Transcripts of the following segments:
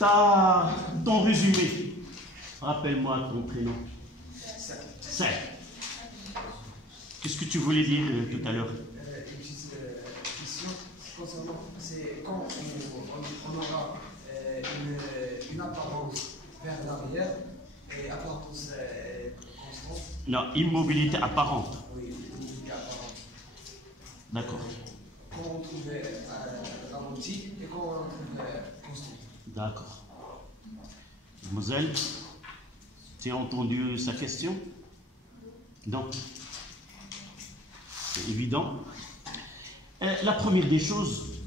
Ton résumé, rappelle-moi ton prénom. Serge. Qu'est-ce que tu voulais dire tout à l'heure? Une petite question concernant, c'est quand on aura une apparence vers l'arrière et apparence constante. Non, immobilité apparente. Oui, immobilité apparente. D'accord. Quand on trouve ralenti et quand on trouve constant. D'accord. Mademoiselle, tu as entendu sa question? Non. C'est évident. La première des choses,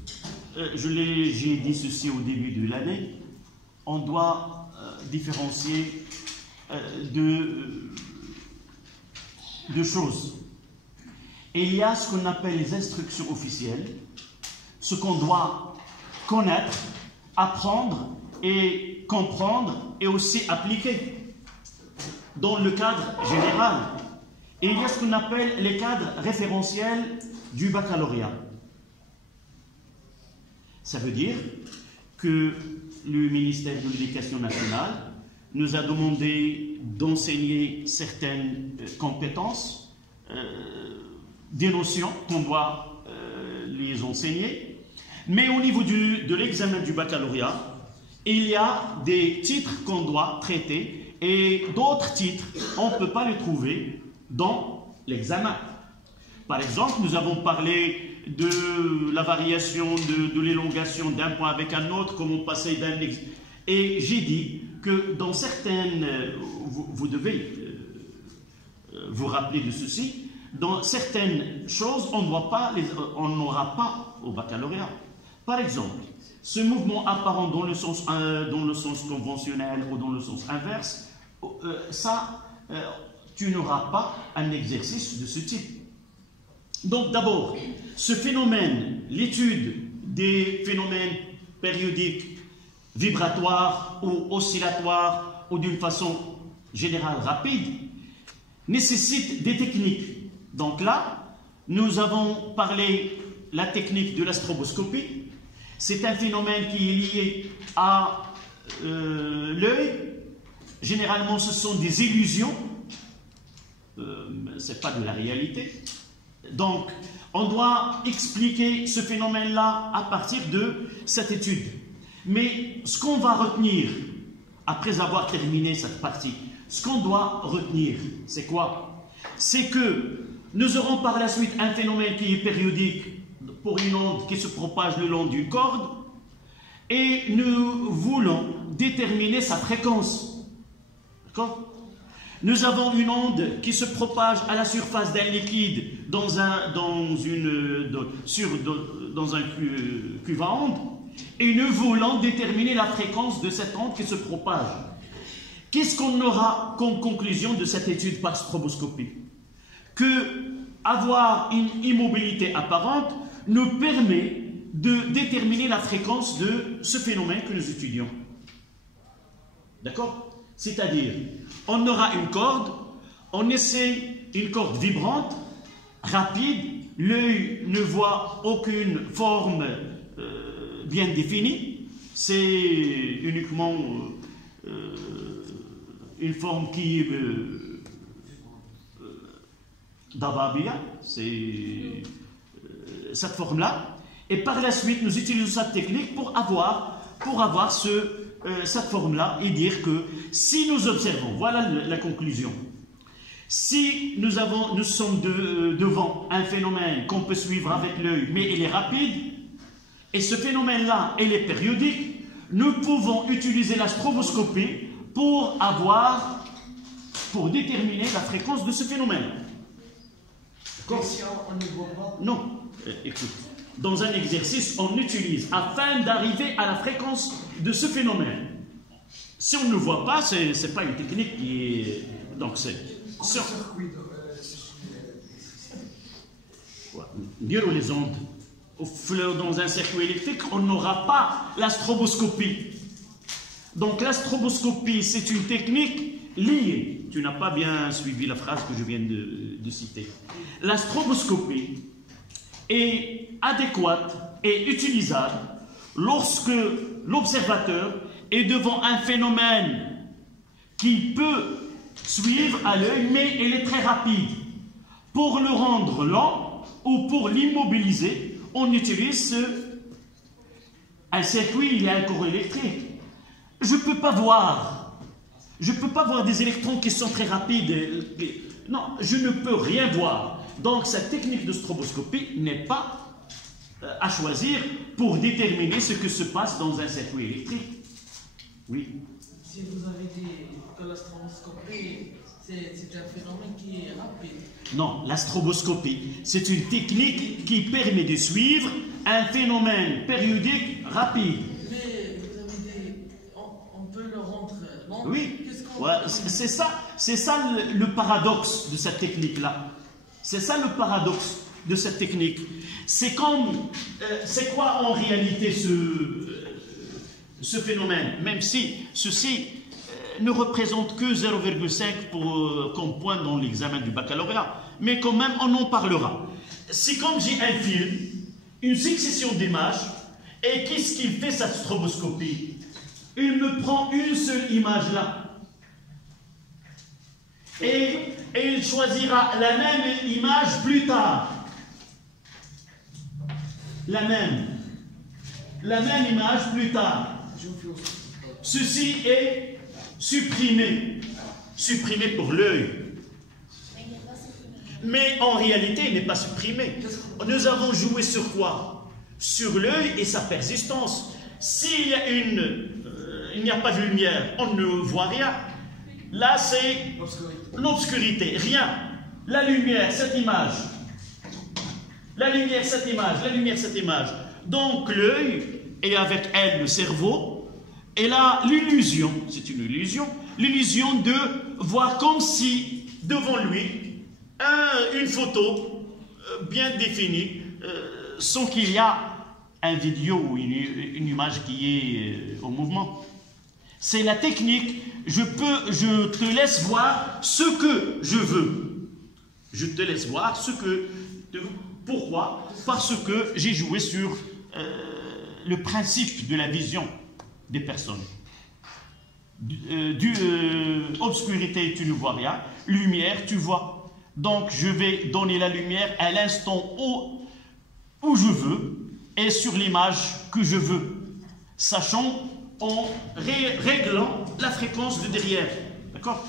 j'ai dit ceci au début de l'année, on doit différencier deux choses. Et il y a ce qu'on appelle les instructions officielles, ce qu'on doit connaître, apprendre et comprendre et aussi appliquer dans le cadre général. Et il y a ce qu'on appelle les cadres référentiels du baccalauréat. Ça veut dire que le ministère de l'Éducation nationale nous a demandé d'enseigner certaines compétences, des notions qu'on doit les enseigner. Mais au niveau de l'examen du baccalauréat, il y a des titres qu'on doit traiter et d'autres titres, on ne peut pas les trouver dans l'examen. Par exemple, nous avons parlé de la variation de l'élongation d'un point avec un autre, comment passer d'un examen. Et j'ai dit que dans certaines, vous devez vous rappeler de ceci, dans certaines choses, on n'aura pas au baccalauréat. Par exemple, ce mouvement apparent dans le sens conventionnel ou dans le sens inverse, tu n'auras pas un exercice de ce type. Donc d'abord, ce phénomène, l'étude des phénomènes périodiques, vibratoires ou oscillatoires, ou d'une façon générale rapide, nécessite des techniques. Donc là, nous avons parlé de la technique de la stroboscopie. C'est un phénomène qui est lié à l'œil. Généralement, ce sont des illusions. Ce n'est pas de la réalité. Donc, on doit expliquer ce phénomène-là à partir de cette étude. Mais ce qu'on va retenir, après avoir terminé cette partie, ce qu'on doit retenir, c'est quoi? C'est que nous aurons par la suite un phénomène qui est périodique pour une onde qui se propage le long d'une corde et nous voulons déterminer sa fréquence. D'accord? Nous avons une onde qui se propage à la surface d'un liquide dans un cuve à onde et nous voulons déterminer la fréquence de cette onde qui se propage. Qu'est-ce qu'on aura comme conclusion de cette étude par stroboscopie? Que avoir une immobilité apparente nous permet de déterminer la fréquence de ce phénomène que nous étudions. D'accord? C'est-à-dire, on aura une corde, on essaie une corde vibrante, rapide, l'œil ne voit aucune forme bien définie, c'est uniquement une forme qui est d'Ababia, c'est cette forme-là, et par la suite nous utilisons cette technique pour avoir cette forme-là et dire que si nous observons, voilà la conclusion, si nous sommes devant un phénomène qu'on peut suivre avec l'œil, mais il est rapide, et ce phénomène-là, il est périodique, nous pouvons utiliser la stroboscopie pour déterminer la fréquence de ce phénomène. D'accord? Si on ne voit pas? Non, écoute. Dans un exercice, on utilise afin d'arriver à la fréquence de ce phénomène. Si on ne voit pas, ce n'est pas une technique qui est... Donc c'est... Dire les ondes, dans un circuit électrique, on n'aura pas la stroboscopie. Donc la stroboscopie, c'est une technique liée. Tu n'as pas bien suivi la phrase que je viens de citer. La stroboscopie est adéquate et utilisable lorsque l'observateur est devant un phénomène qu'il peut suivre à l'œil, mais il est très rapide. Pour le rendre lent ou pour l'immobiliser, on utilise un circuit, il y a un courant électrique. Je ne peux pas voir des électrons qui sont très rapides. Non, je ne peux rien voir. Donc cette technique de stroboscopie n'est pas à choisir pour déterminer ce que se passe dans un circuit électrique. Oui. Si vous avez dit que la stroboscopie, c'est un phénomène qui est rapide. Non, la stroboscopie, c'est une technique qui permet de suivre un phénomène périodique rapide. Mais vous avez dit, on peut le rendre lent. Oui, voilà, c'est ça le paradoxe de cette technique-là. C'est ça le paradoxe de cette technique. C'est comme, c'est quoi en réalité ce phénomène, même si ceci ne représente que 0,5 comme point dans l'examen du baccalauréat, mais quand même on en parlera. C'est comme j'ai un film, une succession d'images, et qu'est-ce qu'il fait cette stroboscopie? Il me prend une seule image là, et il choisira la même image plus tard. La même image plus tard. Ceci est supprimé pour l'œil. Mais en réalité, il n'est pas supprimé. Nous avons joué sur quoi? Sur l'œil et sa persistance. S'il y a il n'y a pas de lumière, on ne voit rien. Là, c'est l'obscurité, rien. La lumière, cette image. La lumière, cette image. La lumière, cette image. Donc l'œil, et avec elle le cerveau, elle a l'illusion, c'est une illusion, l'illusion de voir comme si devant lui une photo bien définie, sans qu'il y a un vidéo ou une image qui est au mouvement. C'est la technique, je te laisse voir ce que je veux. Je te laisse voir ce que... Pourquoi? Parce que j'ai joué sur le principe de la vision des personnes. Obscurité, tu ne vois rien. Lumière, tu vois. Donc, je vais donner la lumière à l'instant où je veux et sur l'image que je veux, sachant en réglant la fréquence de derrière. D'accord?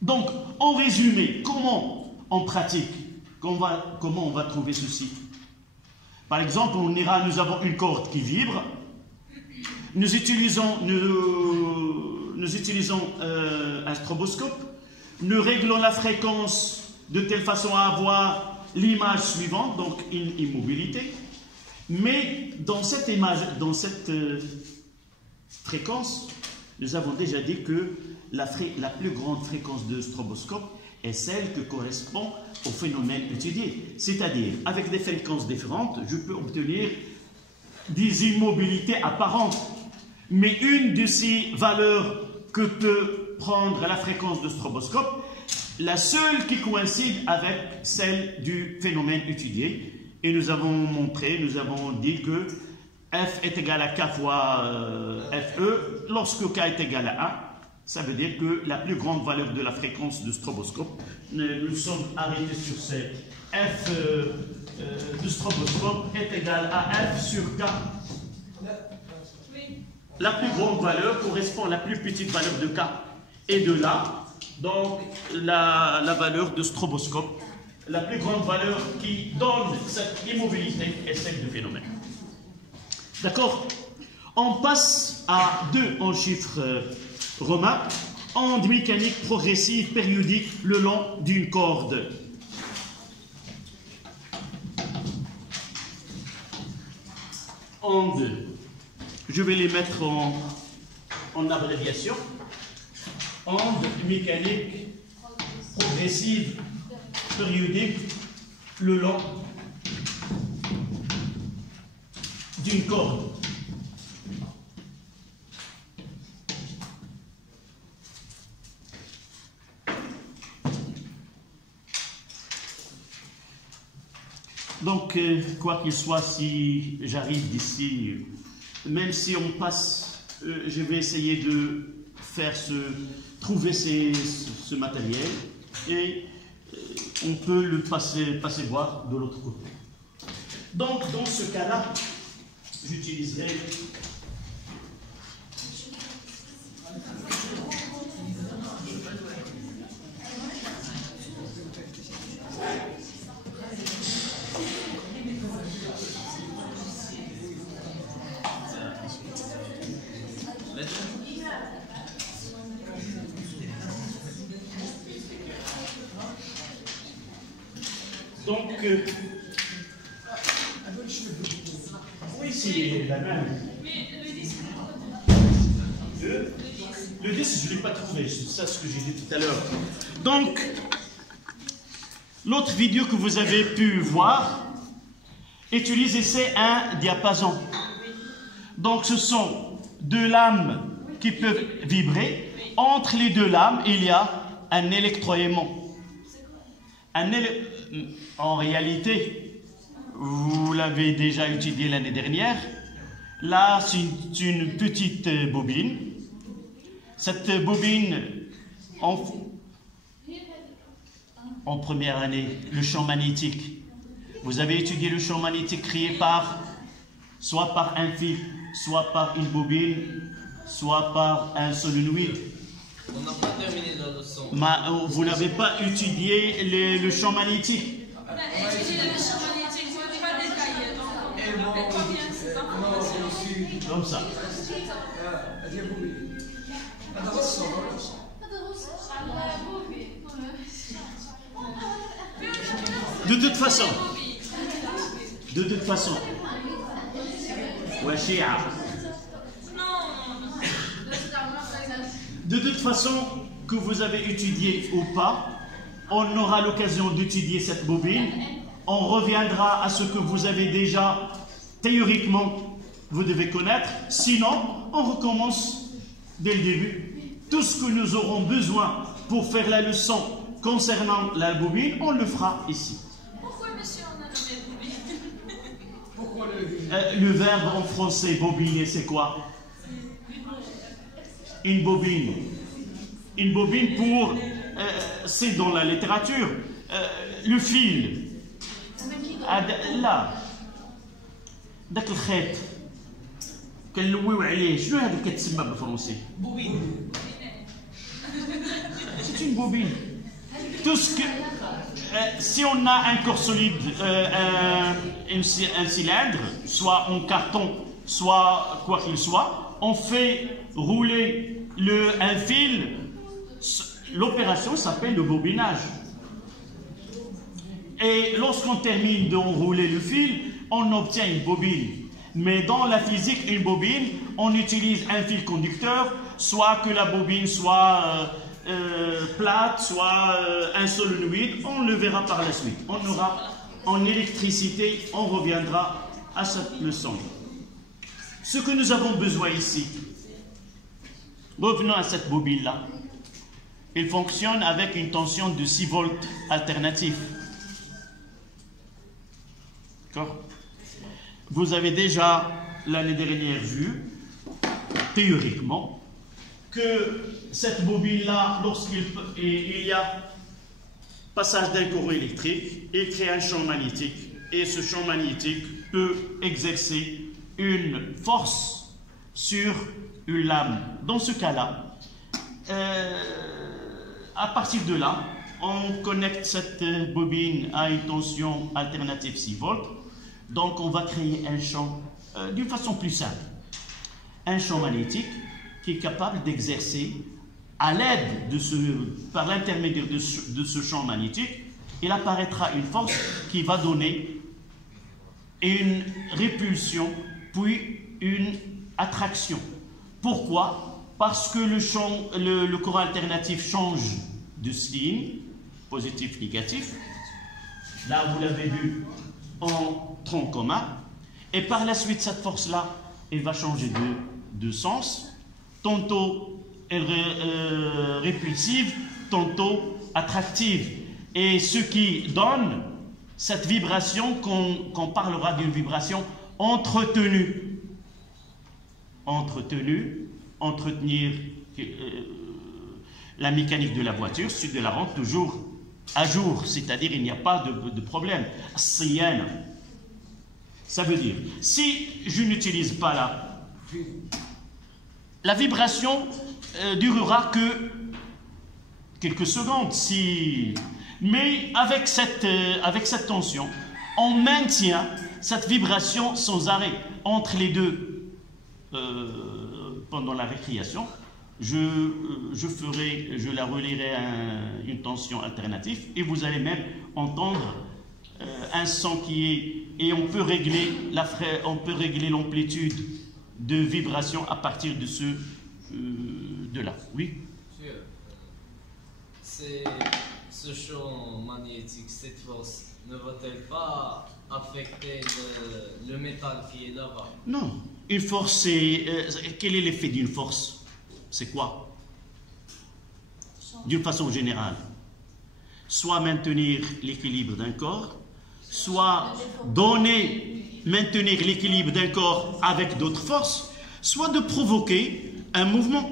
Donc, en résumé, comment on pratique? Comment on va trouver ceci? Par exemple, nous avons une corde qui vibre. Nous utilisons un stroboscope. Nous réglons la fréquence de telle façon à avoir l'image suivante, donc une immobilité. Mais dans cette image, dans cette fréquence, nous avons déjà dit que la plus grande fréquence de stroboscope est celle qui correspond au phénomène étudié. C'est-à-dire, avec des fréquences différentes, je peux obtenir des immobilités apparentes. Mais une de ces valeurs que peut prendre la fréquence de stroboscope, la seule qui coïncide avec celle du phénomène étudié. Et nous avons montré, nous avons dit que F est égal à K fois FE. Lorsque K est égal à 1, ça veut dire que la plus grande valeur de la fréquence de stroboscope, nous sommes arrêtés sur ces F de stroboscope est égal à F sur K. La plus grande valeur correspond à la plus petite valeur de K. Et de là, donc, la valeur de stroboscope, la plus grande valeur qui donne cette immobilité est celle du phénomène. D'accord? On passe à 2 en chiffres romains. Onde mécanique progressive périodique le long d'une corde. Onde. Je vais les mettre en abréviation. Onde mécanique progressive périodique le long d'une corde. Donc, quoi qu'il soit, si j'arrive d'ici, même si on passe je vais essayer de faire trouver ce matériel et on peut le passer voir de l'autre côté. Donc, dans ce cas-là, j'utiliserai donc, oui, c'est la même. Le disque, je ne l'ai pas trouvé, c'est ça ce que j'ai dit tout à l'heure. Donc, l'autre vidéo que vous avez pu voir, utilisez, c'est un diapason. Donc, ce sont deux lames qui peuvent vibrer. Entre les deux lames, il y a un électroaimant. En réalité, vous l'avez déjà étudié l'année dernière. Là, c'est une petite bobine. Cette bobine, en première année, le champ magnétique. Vous avez étudié le champ magnétique créé soit par un fil, soit par une bobine, soit par un solénoïde. On n'a pas terminé la leçon. Vous n'avez pas étudié le champ magnétique. On a étudié le champ magnétique, vous n'avez pas détaillé. Donc, on fait combien ces informations? Comme ça. De toute façon, de toute façon, que vous avez étudié ou pas, on aura l'occasion d'étudier cette bobine. On reviendra à ce que vous avez déjà théoriquement, vous devez connaître. Sinon, on recommence dès le début. Tout ce que nous aurons besoin pour faire la leçon concernant la bobine, on le fera ici. Pourquoi, monsieur, on a nommé bobine? Pourquoi Le verbe en français, bobiner, c'est quoi? Une bobine. Une bobine pour... c'est dans la littérature. Le fil. Là. داك الخيط كنلويو عليه شنو هذا كتسمى بالفرنسي؟ Bobine. C'est une bobine. Tout ce que, si on a un corps solide, un cylindre, soit en carton, soit quoi qu'il soit, on fait rouler un fil. L'opération s'appelle le bobinage. Et lorsqu'on termine d'enrouler le fil, on obtient une bobine. Mais dans la physique, une bobine, on utilise un fil conducteur, soit que la bobine soit plate, soit un solénoïde. On le verra par la suite. On aura en électricité, on reviendra à cette leçon. Ce que nous avons besoin ici, revenons à cette bobine-là. Il fonctionne avec une tension de 6 volts alternatif. D'accord? Vous avez déjà l'année dernière vu, théoriquement, que cette bobine-là, lorsqu'il y a passage d'un courant électrique, il crée un champ magnétique. Et ce champ magnétique peut exercer une force sur une lame. Dans ce cas-là, à partir de là, on connecte cette bobine à une tension alternative 6 volts. Donc, on va créer un champ d'une façon plus simple. Un champ magnétique qui est capable d'exercer, à l'aide par l'intermédiaire de ce champ magnétique, il apparaîtra une force qui va donner une répulsion, puis une attraction. Pourquoi? Parce que le courant alternatif change de signe, positif, négatif. Là, vous l'avez vu en tronc commun. Et par la suite, cette force-là, elle va changer de sens. Tantôt répulsive, tantôt attractive. Et ce qui donne cette vibration qu'on parlera d'une vibration entretenue. entretenir la mécanique de la voiture, celui de la rendre toujours à jour, c'est-à-dire il n'y a pas de problème. Siyana. Ça veut dire, si je n'utilise pas la vibration durera que quelques secondes, mais avec cette tension, on maintient cette vibration sans arrêt entre les deux. Pendant la récréation, je la relierai à une tension alternative et vous allez même entendre un son qui est, et on peut régler l'amplitude de vibration à partir de là. Oui. Ce champ magnétique, cette force, ne va-t-elle pas affecter le métal qui est là-bas? Non. Une force, quel est l'effet d'une force? C'est quoi? D'une façon générale, soit maintenir l'équilibre d'un corps, soit maintenir l'équilibre d'un corps avec d'autres forces, soit de provoquer un mouvement.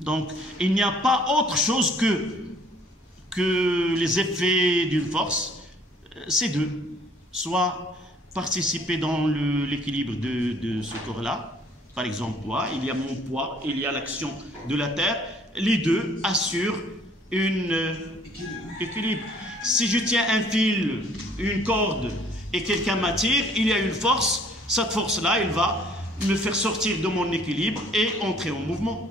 Donc, il n'y a pas autre chose que les effets d'une force, ces deux. Soit participer dans l'équilibre de ce corps-là, par exemple poids, il y a mon poids, il y a l'action de la Terre, les deux assurent un équilibre. Si je tiens un fil, une corde, et quelqu'un m'attire, il y a une force, cette force-là, elle va me faire sortir de mon équilibre et entrer en mouvement.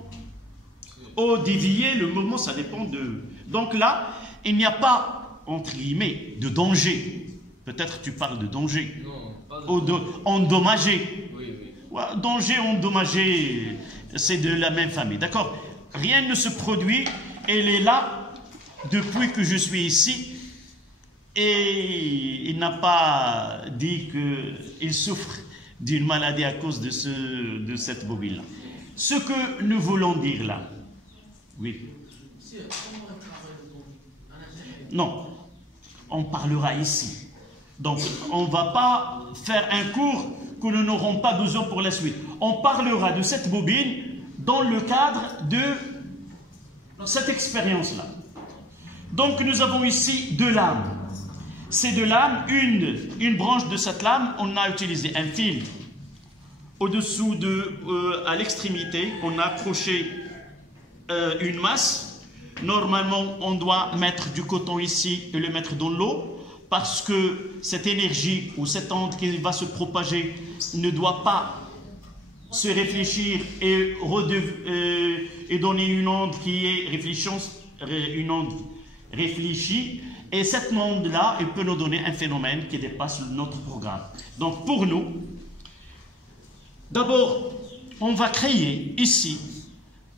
Ou dévier le mouvement, ça dépend de... Donc là, il n'y a pas, entre guillemets, de danger. Peut-être tu parles de danger. Non, pas de endommagé. Oui. Ouais, danger, endommagé, c'est de la même famille. D'accord? Rien ne se produit. Elle est là depuis que je suis ici. Et il n'a pas dit qu'il souffre d'une maladie à cause de cette bobine-là. Ce que nous voulons dire là, oui. Non, on parlera ici. Donc, on ne va pas faire un cours que nous n'aurons pas besoin pour la suite. On parlera de cette bobine dans le cadre de cette expérience-là. Donc, nous avons ici deux lames. Ces deux lames, une branche de cette lame, on a utilisé un fil. Au-dessous à l'extrémité, on a accroché une masse. Normalement, on doit mettre du coton ici et le mettre dans l'eau parce que cette énergie ou cette onde qui va se propager ne doit pas se réfléchir et donner une onde qui est une onde réfléchie. Et cette onde-là, elle peut nous donner un phénomène qui dépasse notre programme. Donc pour nous, d'abord, on va créer ici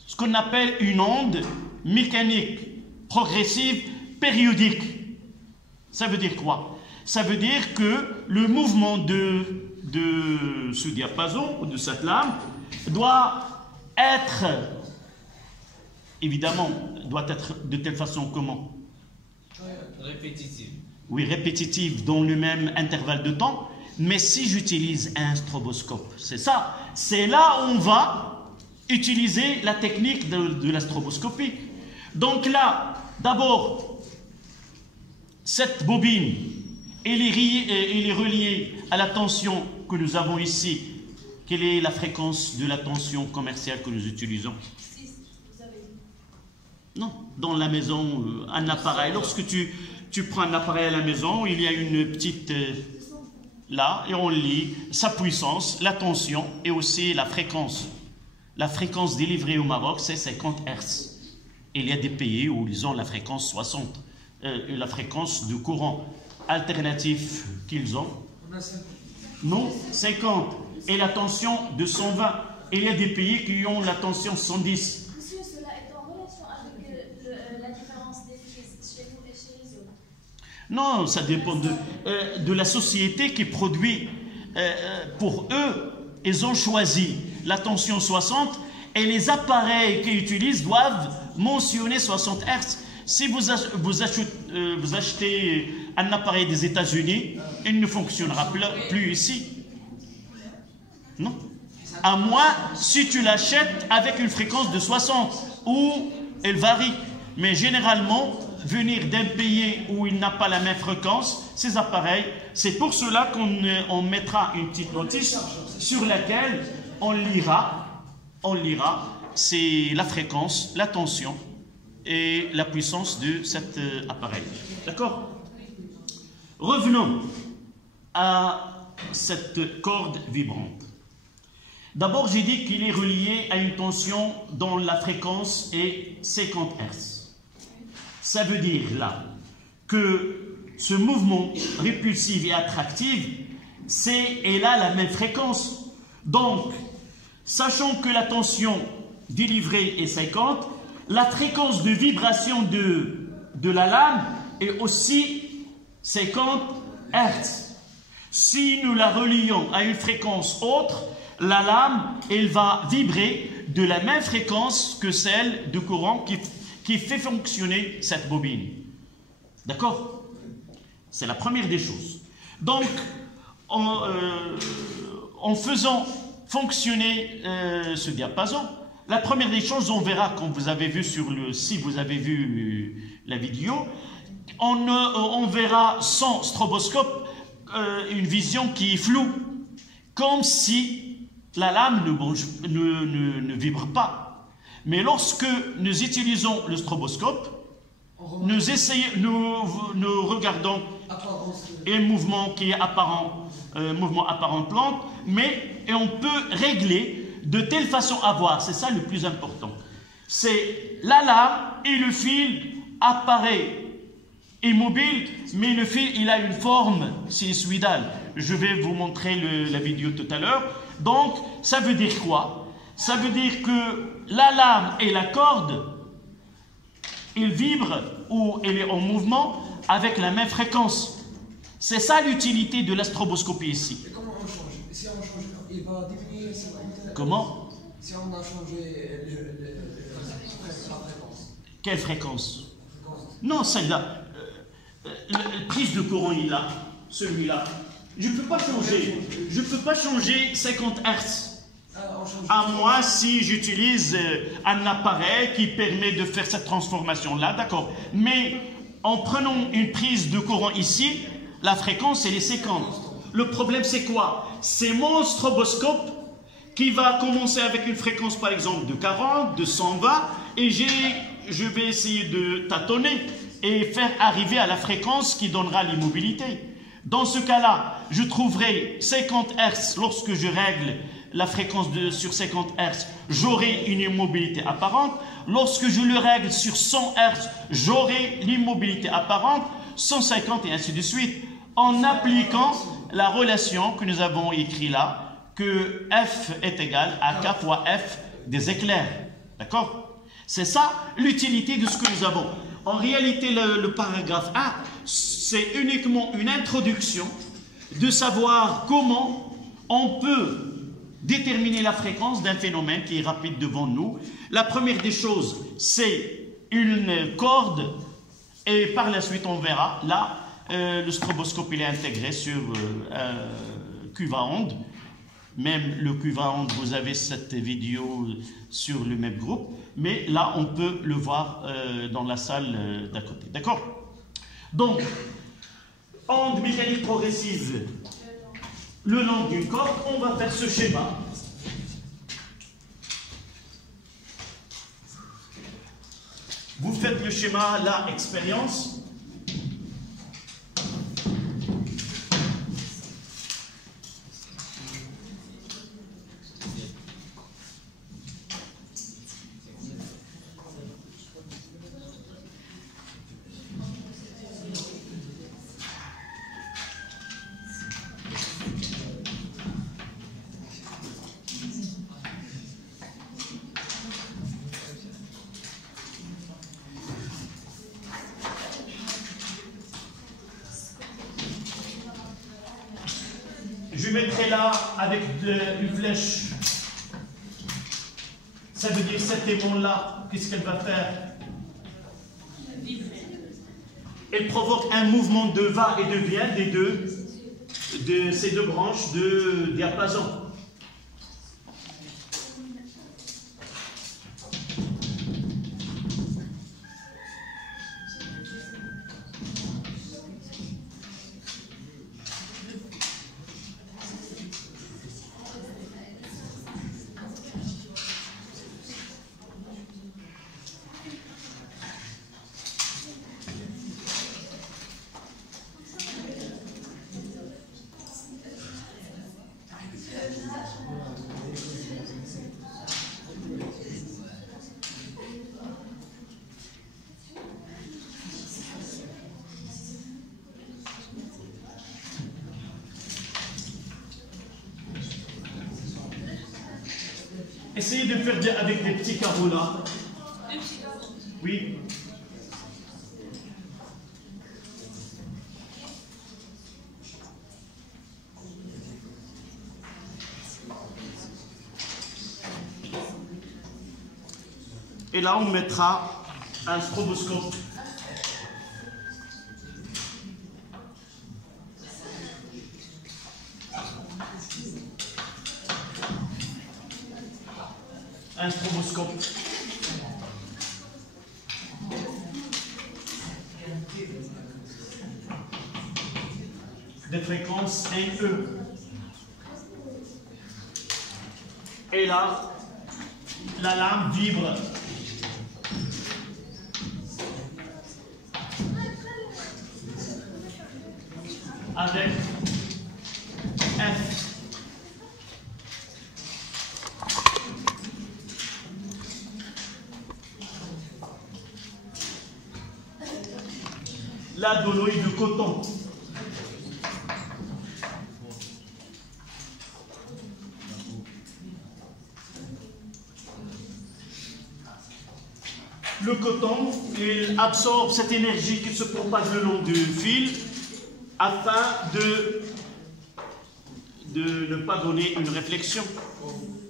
ce qu'on appelle une onde mécanique progressive périodique. Ça veut dire quoi? Ça veut dire que le mouvement de ce diapason ou de cette lame doit être, évidemment, doit être de telle façon comment? Répétitive. Oui, répétitive dans le même intervalle de temps. Mais si j'utilise un stroboscope, c'est ça. C'est là où on va utiliser la technique de la stroboscopie. Donc là, d'abord, cette bobine, elle est reliée à la tension que nous avons ici. Quelle est la fréquence de la tension commerciale que nous utilisons? 6, vous avez dit. Non, dans la maison, un appareil. Lorsque tu prends un appareil à la maison, il y a une petite... là, et on lit sa puissance, la tension et aussi la fréquence. La fréquence délivrée au Maroc, c'est 50 Hz. Il y a des pays où ils ont la fréquence 60. La fréquence de courant alternatif qu'ils ont. Non, 50. Et la tension de 120. Et il y a des pays qui ont la tension 110. Monsieur, cela est en relation avec la différence des prises chez nous et chez les autres? Non, ça dépend de la société qui produit. Pour eux, ils ont choisi la tension 60 et les appareils qu'ils utilisent doivent mentionner 60 Hz. Si vous achetez un appareil des États-Unis, il ne fonctionnera plus ici. Non. Ça À moins si tu l'achètes avec une fréquence de 60, où elle varie. Mais généralement, venir d'un pays où il n'a pas la même fréquence, ces appareils, c'est pour cela qu'on mettra une petite notice sur laquelle on lira, c'est la fréquence, la tension et la puissance de cet appareil. D'accord? Revenons à cette corde vibrante. D'abord, j'ai dit qu'il est relié à une tension dont la fréquence est 50 Hz. Ça veut dire là que ce mouvement répulsif et attractif, elle a la même fréquence. Donc, sachant que la tension délivrée est 50, la fréquence de vibration de la lame est aussi 50 Hz. Si nous la relions à une fréquence autre, la lame, elle va vibrer de la même fréquence que celle de courant qui fait fonctionner cette bobine. D'accord? C'est la première des choses. Donc, en faisant fonctionner ce diapason, la première des choses, on verra, quand vous avez vu si vous avez vu la vidéo, on verra sans stroboscope une vision qui est floue, comme si la lame ne vibre pas. Mais lorsque nous utilisons le stroboscope, nous regardons un mouvement qui est apparent, mouvement apparent plante, et on peut régler de telle façon à voir, c'est ça le plus important. C'est la lame et le fil apparaît immobile, mais le fil, il a une forme sinusoïdale. Je vais vous montrer la vidéo tout à l'heure. Donc, ça veut dire quoi? Ça veut dire que la lame et la corde, ils vibrent ou elle est en mouvement avec la même fréquence. C'est ça l'utilité de la stroboscopie ici. Et comment on change? Si on change, il va diminuer. Comment? Si on a changé la fréquence. Quelle fréquence? Non, celle-là. La prise de courant, il est là. Celui-là. Je ne peux pas changer. Je ne peux pas changer 50 Hz. À moi, si j'utilise un appareil qui permet de faire cette transformation-là, d'accord. Mais en prenant une prise de courant ici, la fréquence, elle est 50. Le problème, c'est quoi? C'est mon stroboscope qui va commencer avec une fréquence, par exemple, de 40, de 120, et je vais essayer de tâtonner et faire arriver à la fréquence qui donnera l'immobilité. Dans ce cas-là, je trouverai 50 Hz lorsque je règle la fréquence sur 50 Hz, j'aurai une immobilité apparente. Lorsque je le règle sur 100 Hz, j'aurai l'immobilité apparente, 150 et ainsi de suite, en appliquant la relation que nous avons écrite là, que F est égal à K fois F des éclairs. D'accord? C'est ça l'utilité de ce que nous avons. En réalité, le paragraphe 1, c'est uniquement une introduction de savoir comment on peut déterminer la fréquence d'un phénomène qui est rapide devant nous. La première des choses, c'est une corde, et par la suite, on verra, là, le stroboscope, il est intégré sur un cuve à ondes. Même le cuve à ondes, vous avez cette vidéo sur le même groupe, mais là, on peut le voir dans la salle d'à côté. D'accord? Donc, onde mécanique progressive le long d'une corde, on va faire ce schéma. Vous faites le schéma, là, expérience. Je mettrai là avec une flèche. Ça veut dire cet aimant-là, qu'est-ce qu'elle va faire? Elle provoque un mouvement de va et de vient de ces deux branches de diapason. essayez de faire avec des petits carreaux là. Des petits carreaux. Oui. Et là, on mettra un stroboscope. Un stroboscope. De fréquence NE. Et là, la lame vibre. Avec F. La donouille de coton. Le coton, il absorbe cette énergie qui se propage le long du fil afin de ne pas donner une réflexion.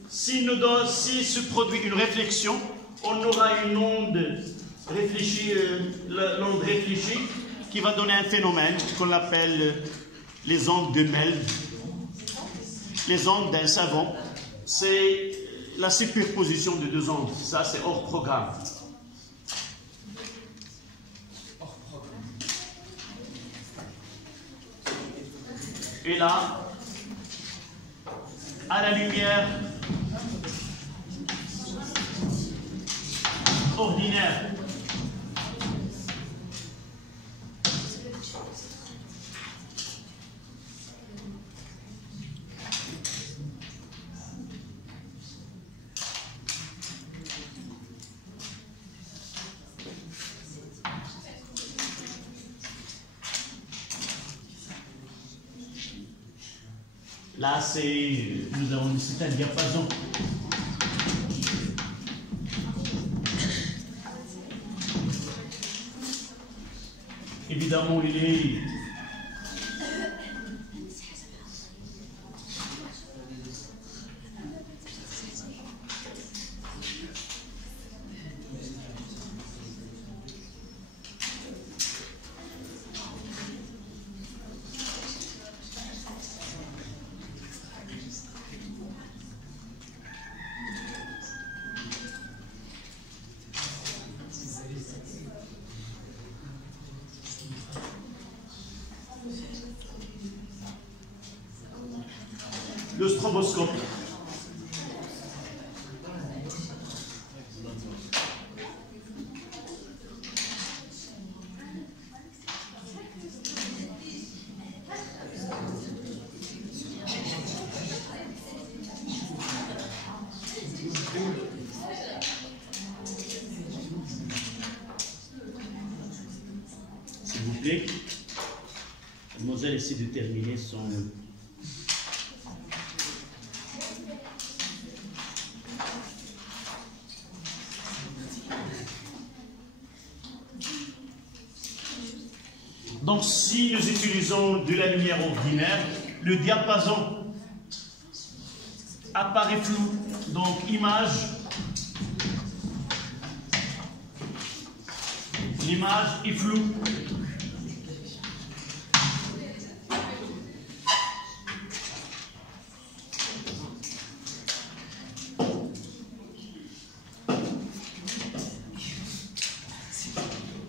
Si se produit une réflexion, on aura une onde réfléchie, l'onde réfléchie qui va donner un phénomène qu'on appelle les ondes de Mel. Les ondes d'un savant, c'est la superposition de deux ondes. Ça, c'est hors programme. Et là, à la lumière ordinaire, là, c'est un diapason. Évidemment, il est le stroboscope. S'il vous plaît, mademoiselle essaie de terminer son... Donc, si nous utilisons de la lumière ordinaire, le diapason apparaît flou. Donc, l'image est floue.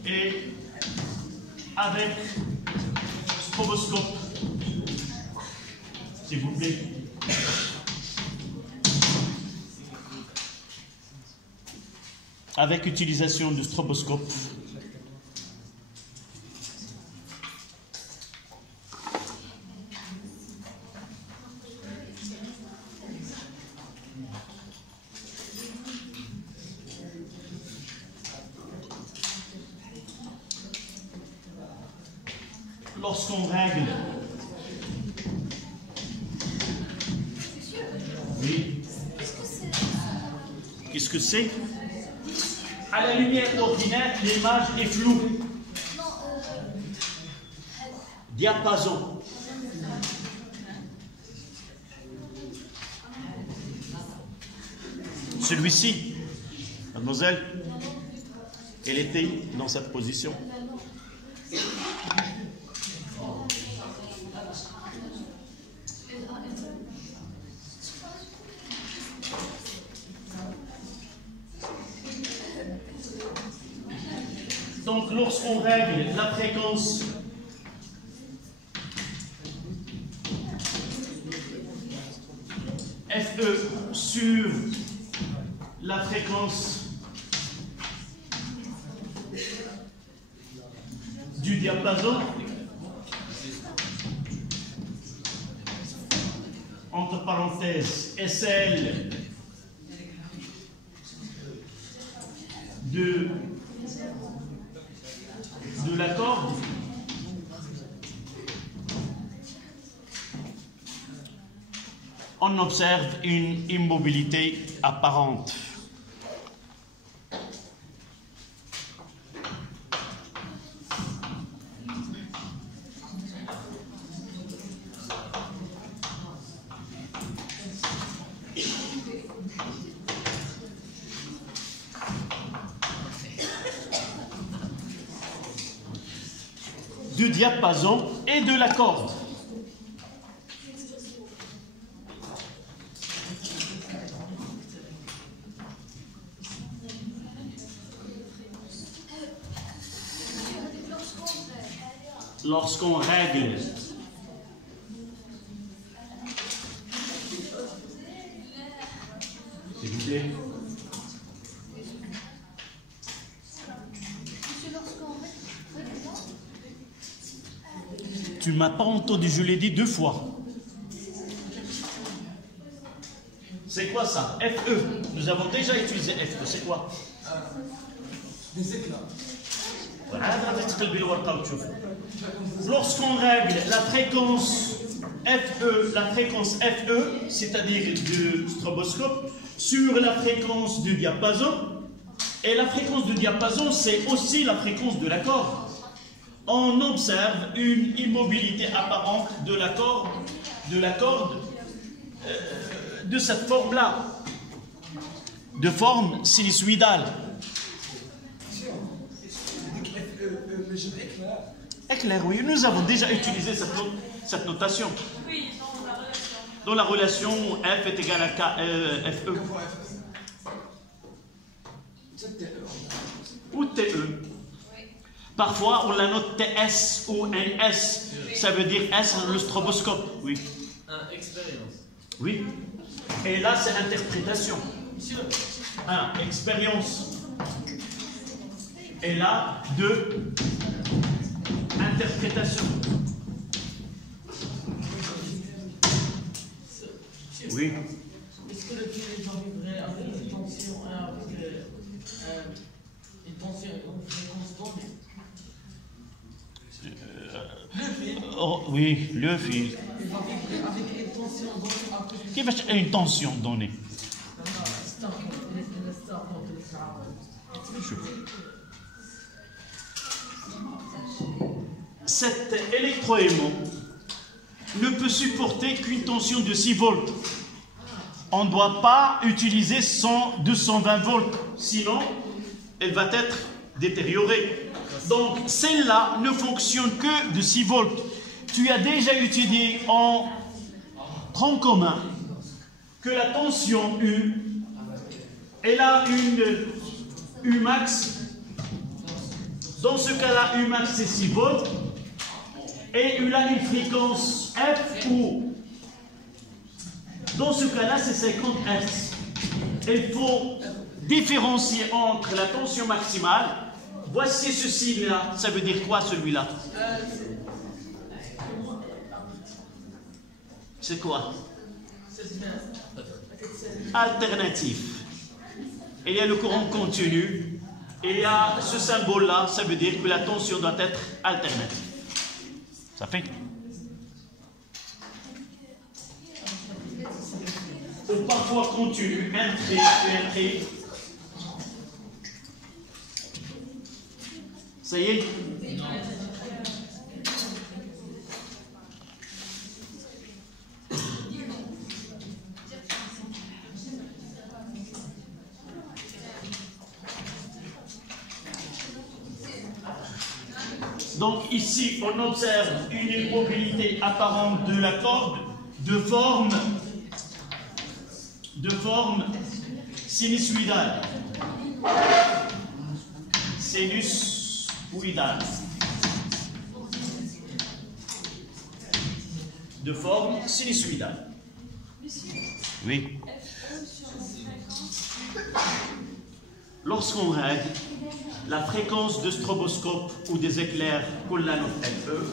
Et avec stroboscope, s'il vous plaît. Avec utilisation de stroboscope. Lorsqu'on règle, oui. Qu'est-ce que c'est? À la lumière ordinaire, l'image est floue. Diapason. Celui-ci, mademoiselle, elle était dans cette position. Donc, lorsqu'on règle la fréquence FE sur la fréquence du diapason, entre parenthèses, SL de la corde, on observe une immobilité apparente. Du diapason et de la corde. Lorsqu'on règle s'il vous plaît. Tu m'as pas entendu, je l'ai dit 2 fois. C'est quoi ça? FE. Nous avons déjà utilisé FE. C'est quoi? Des éclats. Lorsqu'on règle la fréquence FE, c'est-à-dire du stroboscope, sur la fréquence du diapason, et la fréquence du diapason, c'est aussi la fréquence de la corde, on observe une immobilité apparente de la corde de cette forme-là, de forme sinusoïdale. Éclair, oui, nous avons déjà utilisé cette notation. Oui, Dans la relation F est égal à FE. Ou TE. Parfois, on la note TS ou NS. Ça veut dire S, le stroboscope. Oui. Expérience. Oui. Et là, c'est interprétation. Expérience. Et là, 2. Interprétation. Oui. Est-ce que le fil va vibrer avec une tension une fréquence donnée? Oui, le fil. Il va vibrer avec une tension donnée. Qui va chercher une tension donnée? Cet électroaimant ne peut supporter qu'une tension de 6 volts. On ne doit pas utiliser 220 volts, sinon elle va être détériorée. Donc celle-là ne fonctionne que de 6 volts. Tu as déjà étudié en tronc commun que la tension U, elle a une U max. Dans ce cas-là, U max c'est 6 volts. Et il a une fréquence F ou, dans ce cas-là, c'est 50 Hz. Il faut différencier entre la tension maximale. Voici ce signe-là. Ça veut dire quoi, celui-là? C'est quoi? Alternatif. Il y a le courant continu. Et il y a ce symbole-là. Ça veut dire que la tension doit être alternative. Ça fait? Ou parfois continu, un trait, Ça y est? Donc ici, on observe une immobilité apparente de la corde de forme sinusoïdale. Sinusoïdale. De forme sinusoïdale. Oui. Lorsqu'on règle la fréquence de stroboscope ou des éclairs Kolanov LE,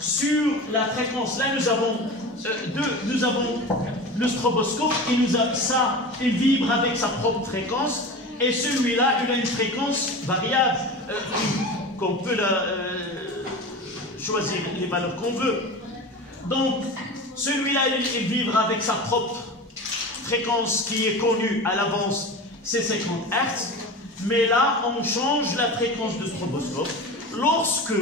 sur la fréquence, là nous avons le stroboscope, il vibre avec sa propre fréquence, et celui-là, il a une fréquence variable, qu'on peut choisir les valeurs qu'on veut. Donc, celui-là, il vibre avec sa propre fréquence qui est connue à l'avance, c'est 50 Hz. Mais là, on change la fréquence de stroboscope lorsque,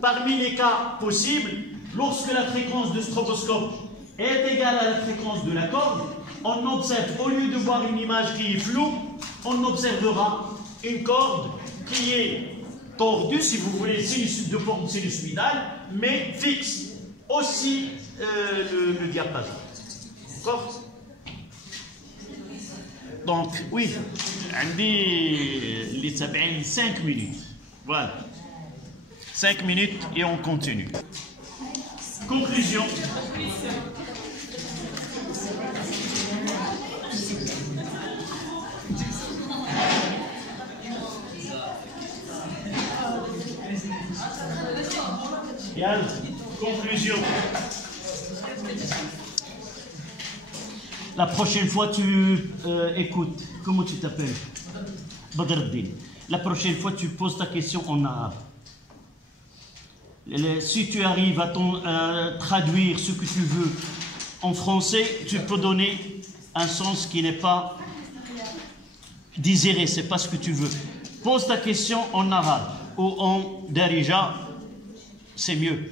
parmi les cas possibles, lorsque la fréquence de stroboscope est égale à la fréquence de la corde, on observe, au lieu de voir une image qui est floue, on observera une corde qui est tordue, si vous voulez, de forme sinusoïdale, mais fixe. Aussi le diapason. D'accord? Donc, oui, les 5 minutes. Voilà. 5 minutes et on continue. Conclusion. Yann, conclusion. La prochaine fois, tu écoutes. Comment tu t'appelles? Badreddin. La prochaine fois, tu poses ta question en arabe. Si tu arrives à traduire ce que tu veux en français, tu peux donner un sens qui n'est pas désiré, c'est pas ce que tu veux. Pose ta question en arabe ou en darija, c'est mieux.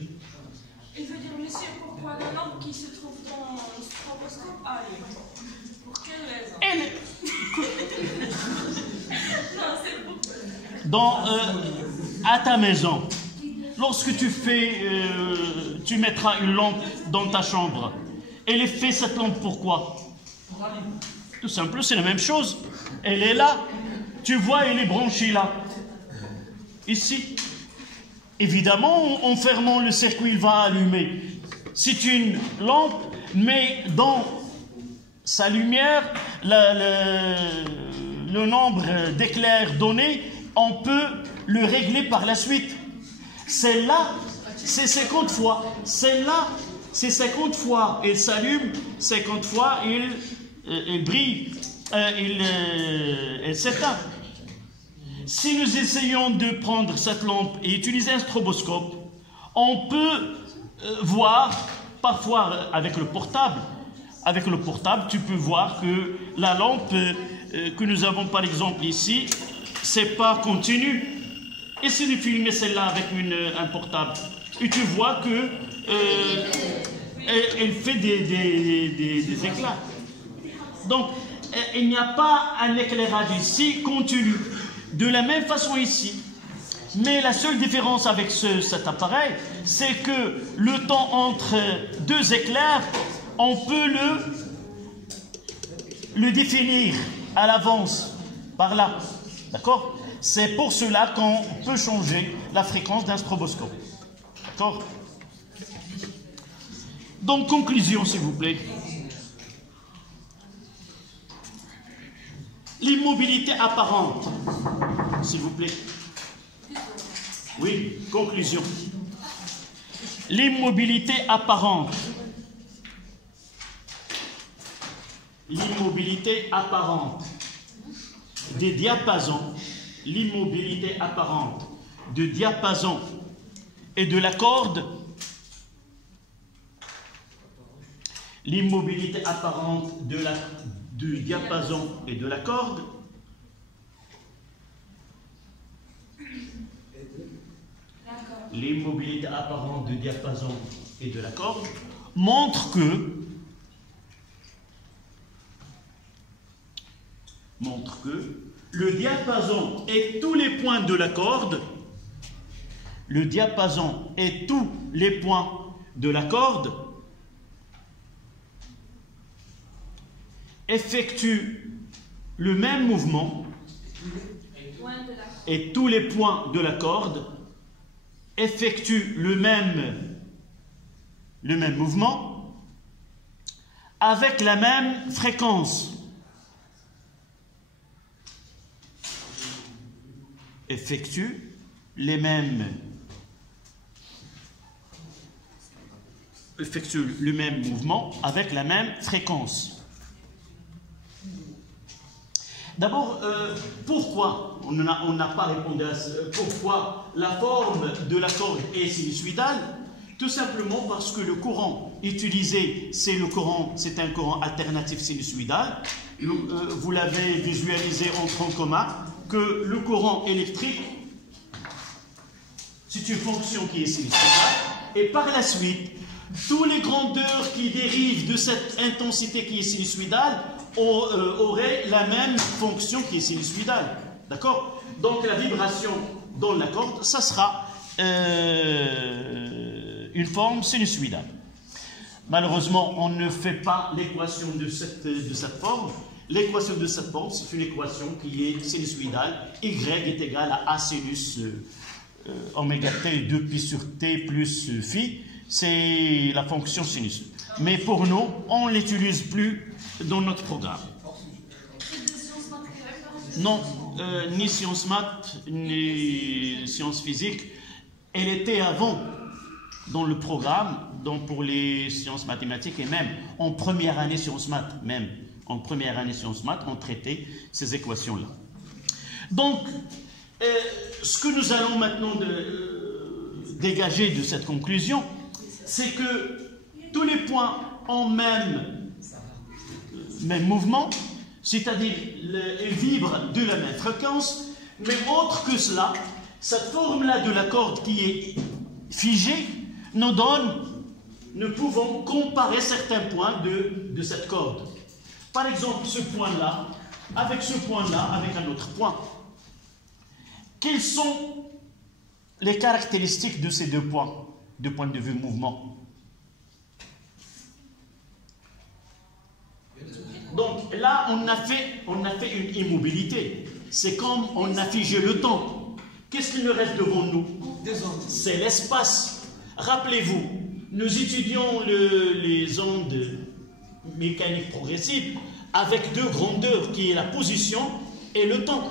Il veut dire, monsieur, pourquoi la lampe qui se trouve dans le stroboscope allume? Pour quelle raison? Non, c'est pourquoi. À ta maison, lorsque tu mettras une lampe dans ta chambre, elle est faite cette lampe pourquoi? Tout simplement, c'est la même chose. Elle est là, tu vois, elle est branchée là. Ici. Évidemment, en fermant le circuit, il va allumer. C'est une lampe, mais dans sa lumière, le nombre d'éclairs donné, on peut le régler par la suite. Celle-là, c'est 50 fois. Celle-là, c'est 50 fois. Elle s'allume, 50 fois, elle brille, elle s'éteint. Si nous essayons de prendre cette lampe et utiliser un stroboscope, on peut voir, parfois avec le portable, tu peux voir que la lampe que nous avons par exemple ici, c'est pas continu. Essaye de filmer celle-là avec un portable et tu vois que elle fait des éclats. Donc, il n'y a pas un éclairage ici continu. De la même façon ici. Mais la seule différence avec cet appareil, c'est que le temps entre deux éclairs, on peut le définir à l'avance, par là. D'accord? C'est pour cela qu'on peut changer la fréquence d'un stroboscope. D'accord? Donc, conclusion, s'il vous plaît. L'immobilité apparente, s'il vous plaît. Oui, conclusion. L'immobilité apparente. L'immobilité apparente des diapasons. L'immobilité apparente de diapason et de la corde. L'immobilité apparente du diapason et de la corde l'immobilité apparente du diapason et de la corde, montre que le diapason et tous les points de la corde, effectuent le même mouvement, et tous les points de la corde effectuent le même mouvement avec la même fréquence. Effectuent le même mouvement avec la même fréquence. D'abord, pourquoi on n'a pas répondu à ça, pourquoi la forme de la corde est sinusoïdale? Tout simplement parce que le courant utilisé, c'est un courant alternatif sinusoïdal. Vous l'avez visualisé en tronc commun, que le courant électrique, c'est une fonction qui est sinusoïdale, et par la suite, toutes les grandeurs qui dérivent de cette intensité qui est sinusoïdale auraient la même fonction qui est sinusoïdale. D'accord? Donc la vibration dans la corde, ça sera une forme sinusoïdale. Malheureusement, on ne fait pas l'équation de cette forme. L'équation de cette forme, c'est une équation qui est sinusoïdale. Y est égal à A sinus oméga t 2pi sur t plus phi. C'est la fonction sinus. Mais pour nous, on ne l'utilise plus dans notre programme. Non, ni sciences maths, ni sciences physiques. Elle était avant dans le programme, donc pour les sciences mathématiques, et même en première année sciences maths, on traitait ces équations-là. Donc, ce que nous allons maintenant dégager de cette conclusion, c'est que tous les points ont même mouvement, c'est-à-dire ils vibrent de la même fréquence, mais autre que cela, cette forme-là de la corde qui est figée nous pouvons comparer certains points de cette corde. Par exemple, ce point-là, avec un autre point. Quelles sont les caractéristiques de ces deux points, du point de vue mouvement? Donc là, on a fait une immobilité. C'est comme on a figé le temps. Qu'est-ce qu'il nous reste devant nous? C'est l'espace. Rappelez-vous, nous étudions les ondes mécaniques progressives avec deux grandeurs qui est la position et le temps.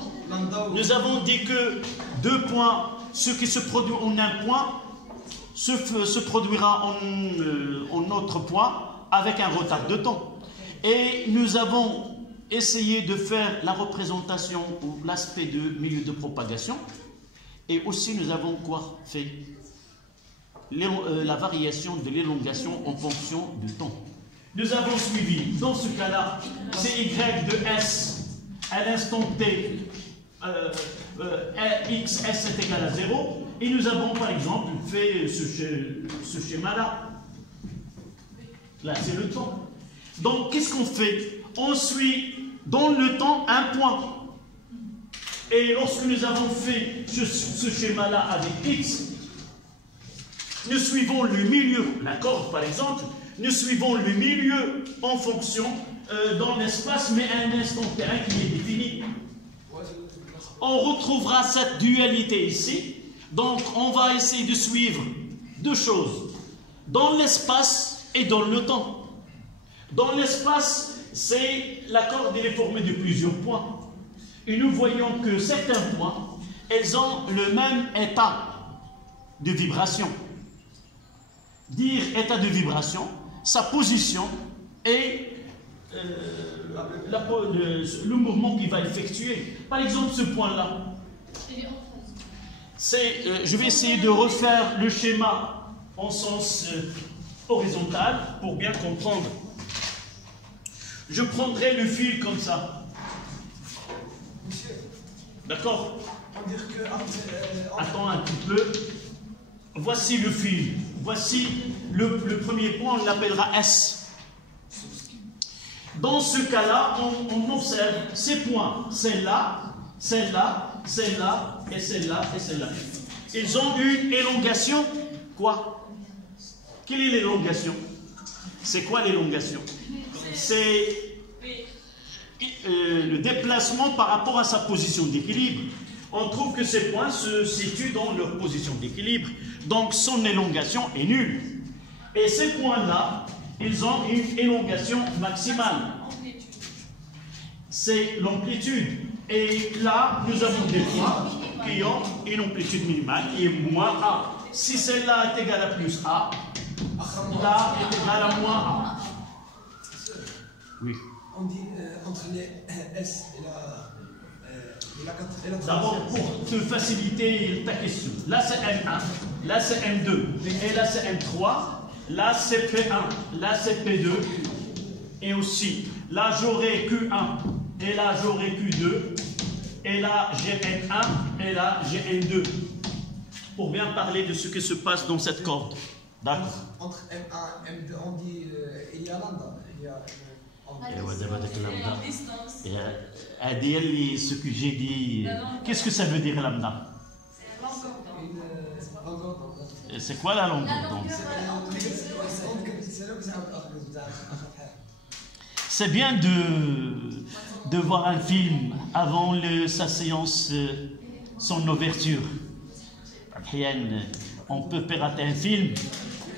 Nous avons dit que deux points, ce qui se produit en un point, se produira en autre point avec un retard de temps. Et nous avons essayé de faire la représentation ou l'aspect de milieu de propagation. Et aussi nous avons quoi fait? La variation de l'élongation en fonction du temps. Nous avons suivi, dans ce cas-là, c'est y de s à l'instant t, x, s est égal à 0, et nous avons par exemple fait ce schéma-là. Là, c'est le temps. Donc, qu'est-ce qu'on fait? On suit dans le temps un point. Et lorsque nous avons fait ce schéma-là avec x, nous suivons le milieu, la corde par exemple, nous suivons le milieu en fonction dans l'espace, mais à un instant T1 qui est défini. On retrouvera cette dualité ici, donc on va essayer de suivre deux choses, dans l'espace et dans le temps. Dans l'espace, la corde elle est formée de plusieurs points, et nous voyons que certains points, elles ont le même état de vibration. Dire état de vibration, sa position et le mouvement qu'il va effectuer. Par exemple, ce point-là, je vais essayer de refaire le schéma en sens horizontal pour bien comprendre. Je prendrai le fil comme ça. D'accord? Attends un petit peu. voici le fil. Voici le premier point, on l'appellera S. Dans ce cas-là, on observe ces points. Celle-là, celle-là, celle-là, et celle-là, et celle-là. Ils ont une élongation. Quoi? Quelle est l'élongation? C'est quoi l'élongation? C'est le déplacement par rapport à sa position d'équilibre. On trouve que ces points se situent dans leur position d'équilibre. Donc son élongation est nulle. Et ces points-là, ils ont une élongation maximale. C'est l'amplitude. Et là, nous avons des points qui ont une amplitude minimale qui est moins A. Si celle-là est égale à plus A, là est égale à moins A. Oui. On dit entre les S et la 4 et la 3. D'abord, pour te faciliter ta question, là c'est M1, là c'est M2, et là c'est M3, là c'est P1, là c'est P2, et aussi, là j'aurai Q1, et là j'aurai Q2, et là j'ai N1, et là j'ai N2, pour bien parler de ce qui se passe dans cette corde. D'accord. Entre M1 et M2, on dit il y a lambda. Il y a ce que j'ai dit, qu'est-ce que ça veut dire lambda? C'est quoi la longueur d'onde? C'est bien de voir un film avant sa séance, son ouverture. On peut pirater un film,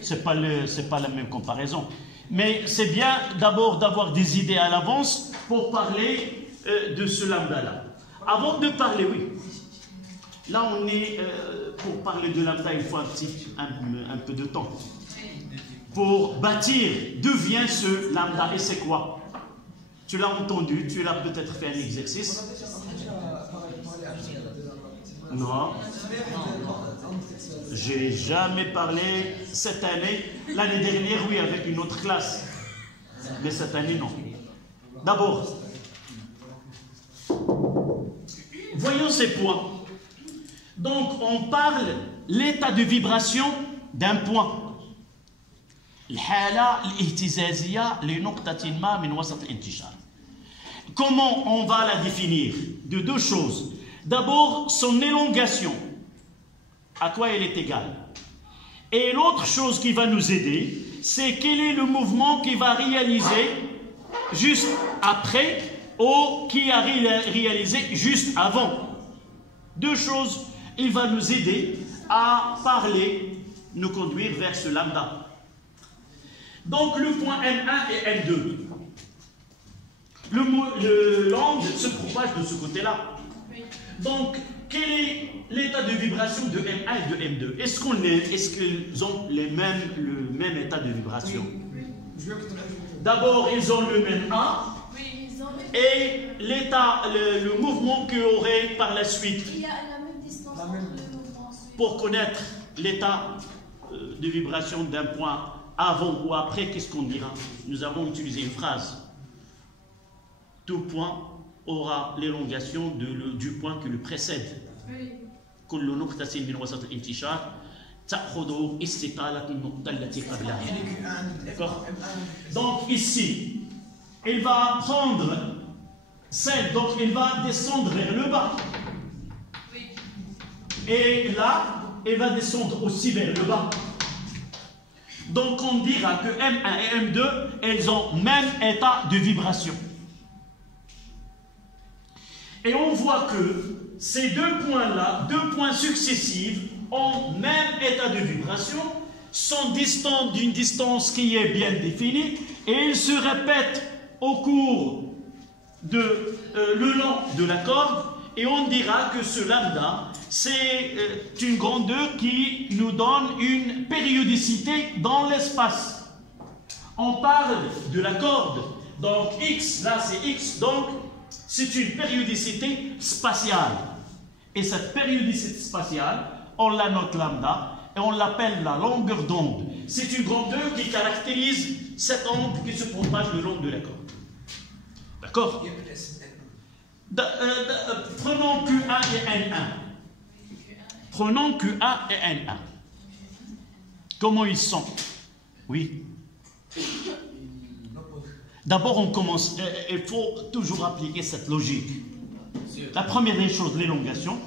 c'est pas la même comparaison. Mais c'est bien d'abord d'avoir des idées à l'avance pour parler de ce lambda-là. Avant de parler, oui. Là, on est, pour parler de lambda, il faut un peu de temps. Pour bâtir, d'où vient ce lambda et c'est quoi? Tu l'as entendu, tu l'as peut-être fait un exercice. Non. J'ai jamais parlé cette année. L'année dernière, oui, avec une autre classe. Mais cette année, non. D'abord, voyons ces points. Donc, on parle l'état de vibration d'un point. Comment on va la définir? De deux choses. D'abord, son élongation. À quoi elle est égale? Et l'autre chose qui va nous aider, c'est quel est le mouvement qui va réaliser juste après ou qui a réalisé juste avant. Deux choses, il va nous aider à parler, nous conduire vers ce lambda. Donc le point M1 et M2. L'angle se propage de ce côté-là. Donc, quel est l'état de vibration de M1 et de M2? Est-ce qu'ils ont le même état de vibration? D'abord, ils ont le même A. Et le mouvement qu'il y aurait par la suite. Il y a la même distance entre le mouvement. Pour connaître l'état de vibration d'un point avant ou après, qu'est-ce qu'on dira? Nous avons utilisé une phrase. Tout point aura l'élongation du point qui le précède. D'accord? Donc ici, il va prendre celle, donc il va descendre vers le bas. Et là, il va descendre aussi vers le bas. Donc on dira que M1 et M2, elles ont même état de vibration. Et on voit que ces deux points-là, deux points successifs, ont même état de vibration, sont distants d'une distance qui est bien définie, et ils se répètent au cours le long de la corde, et on dira que ce lambda, c'est une grandeur qui nous donne une périodicité dans l'espace. On parle de la corde, donc X, là c'est X, donc c'est une périodicité spatiale. Et cette périodicité spatiale, on la note lambda et on l'appelle la longueur d'onde. C'est une grandeur qui caractérise cette onde qui se propage le long de la corde. D'accord? Prenons Q1 et N1. Prenons Q1 et N1. Comment ils sont? Oui. D'abord, on commence. Il faut toujours appliquer cette logique. La première des choses, l'élongation.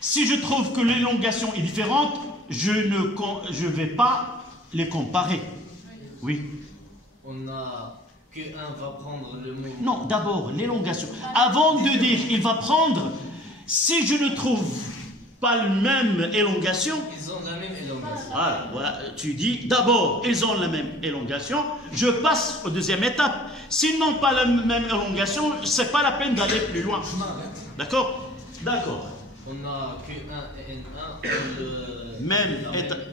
Si je trouve que l'élongation est différente, je ne vais pas les comparer. Oui. On a que un va prendre le mot. Non, d'abord, l'élongation. Avant de dire il va prendre, si je ne trouve pas la même élongation. Ils ont la même élongation. Voilà, tu dis d'abord, ils ont la même élongation, je passe aux deuxième étape. S'ils n'ont pas la même élongation, c'est pas la peine d'aller plus loin. D'accord? D'accord. On a Q1 et N1.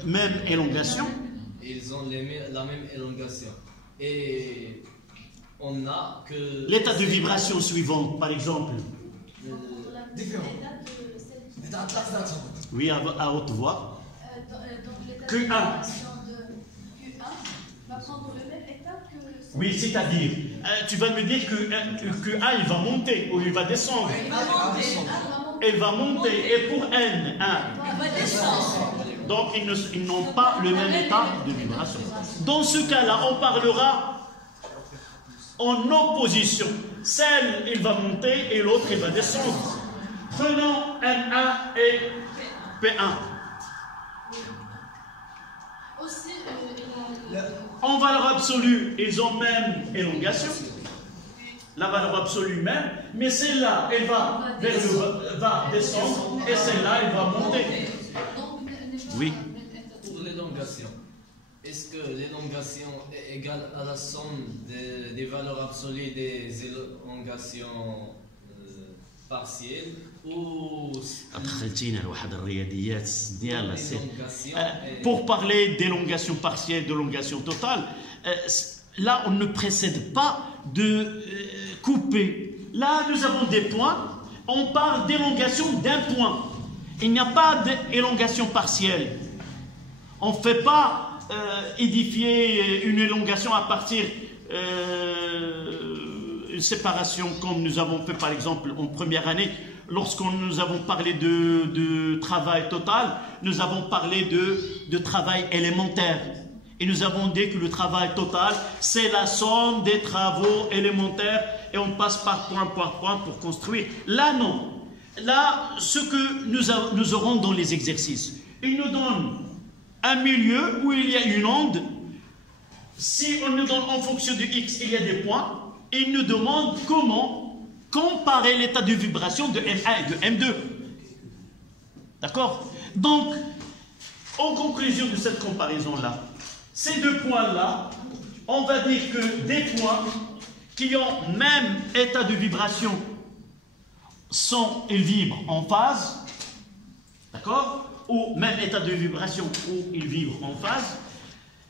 Même élongation. Ils ont la même élongation. Et on a que... L'état de vibration suivant, par exemple. Différent. Oui, à haute voix. Donc Q1. l'état de Q1 va prendre le même état que... Oui, c'est-à-dire, tu vas me dire que Q1 il va monter ou il va descendre. Il va monter. Et pour N1, Il va descendre. donc ils n'ont pas le même état de vibration. Dans ce cas-là, on parlera en opposition. Celle, il va monter et l'autre, il va descendre. Prenons N1 et P1. Aussi, En valeur absolue, ils ont même élongation. La valeur absolue même, mais celle-là, elle va descendre et celle-là, elle va monter. Oui. Pour l'élongation, est-ce que l'élongation est égale à la somme des valeurs absolues des élongations partielles ou pour parler d'élongation partielle, d'élongation totale, là on ne précède pas de couper. Là nous avons des points, on parle d'élongation d'un point. Il n'y a pas d'élongation partielle. On ne fait pas édifier une élongation à partir une séparation comme nous avons fait par exemple en première année. Lorsque nous avons parlé de travail total, nous avons parlé de travail élémentaire. Et nous avons dit que le travail total, c'est la somme des travaux élémentaires et on passe par point pour construire. Là, non. Là, ce que nous aurons dans les exercices, il nous donne un milieu où il y a une onde. Si on nous donne en fonction du X, il y a des points. Il nous demande comment comparer l'état de vibration de M1 et de M2. D'accord? Donc, en conclusion de cette comparaison-là, ces deux points-là, on va dire que des points qui ont même état de vibration ils vibrent en phase, d'accord? Ou même état de vibration où ils vibrent en phase.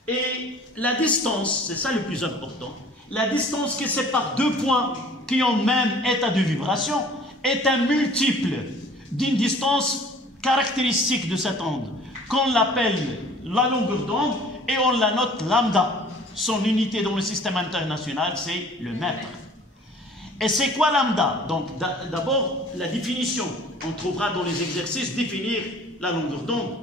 Et la distance, c'est ça le plus important, la distance qui sépare deux points qui ont même état de vibration est un multiple d'une distance caractéristique de cette onde, qu'on l'appelle la longueur d'onde et on la note lambda. Son unité dans le système international, c'est le mètre. Et c'est quoi lambda? Donc d'abord, la définition. On trouvera dans les exercices définir la longueur d'onde.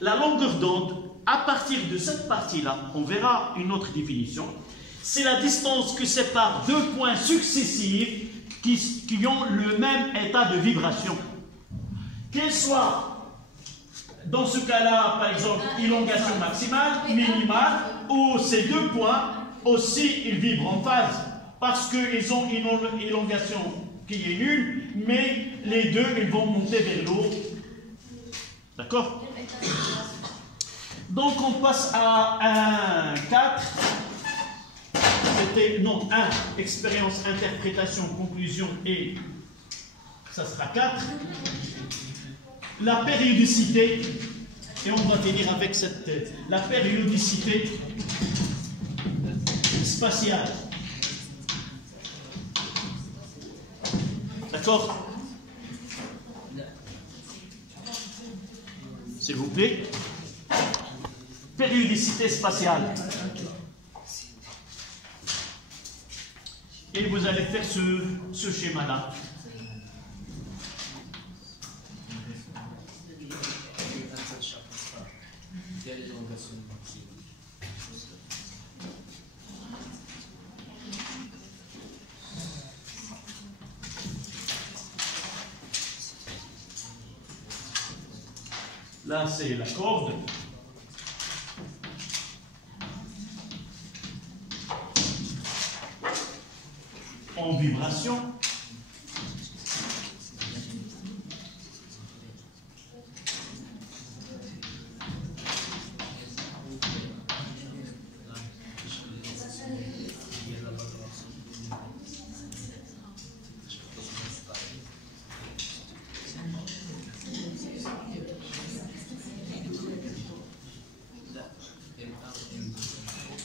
La longueur d'onde, à partir de cette partie-là, on verra une autre définition. C'est la distance que sépare deux points successifs qui ont le même état de vibration. Qu'elle soit, dans ce cas-là, par exemple, élongation maximale, minimale, ou ces deux points, aussi, ils vibrent en phase. Parce qu'ils ont une élongation qui est nulle, mais les deux, ils vont monter vers le haut. D'accord? Donc, on passe à 1.4. C'était, non, 1, expérience, interprétation, conclusion, et ça sera 4. La périodicité, et on va finir avec la périodicité spatiale. D'accord? S'il vous plaît. Périodicité spatiale. Et vous allez faire ce schéma-là. Quelle élongation maximale? Là, c'est la corde. En vibration.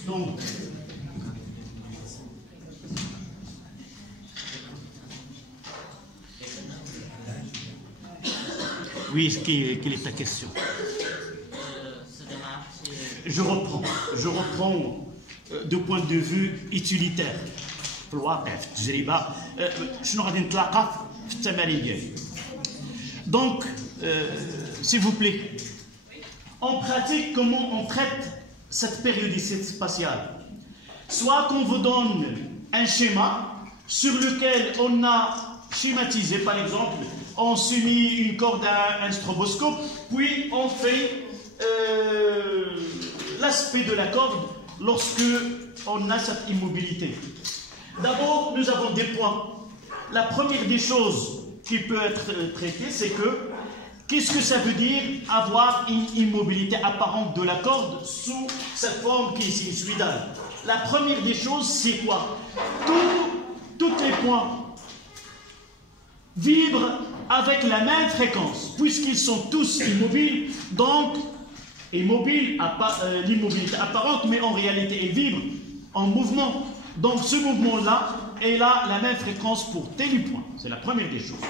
Donc, oui, quelle est ta question? Je reprends de point de vue utilitaire. Donc, s'il vous plaît, en pratique, comment on traite cette périodicité spatiale? Soit qu'on vous donne un schéma sur lequel on a schématisé, par exemple, on s'unit une corde à un stroboscope, puis on fait l'aspect de la corde lorsque on a cette immobilité. D'abord, nous avons des points. La première des choses qui peut être traitée, c'est que qu'est-ce que ça veut dire avoir une immobilité apparente de la corde sous cette forme qui est sinusoïdale? La première des choses, c'est quoi? Tous les points vibrent avec la même fréquence, puisqu'ils sont tous immobiles, donc l'immobilité apparente, mais en réalité, ils vibrent en mouvement. Donc ce mouvement-là est là la même fréquence pour tel point. C'est la première des choses.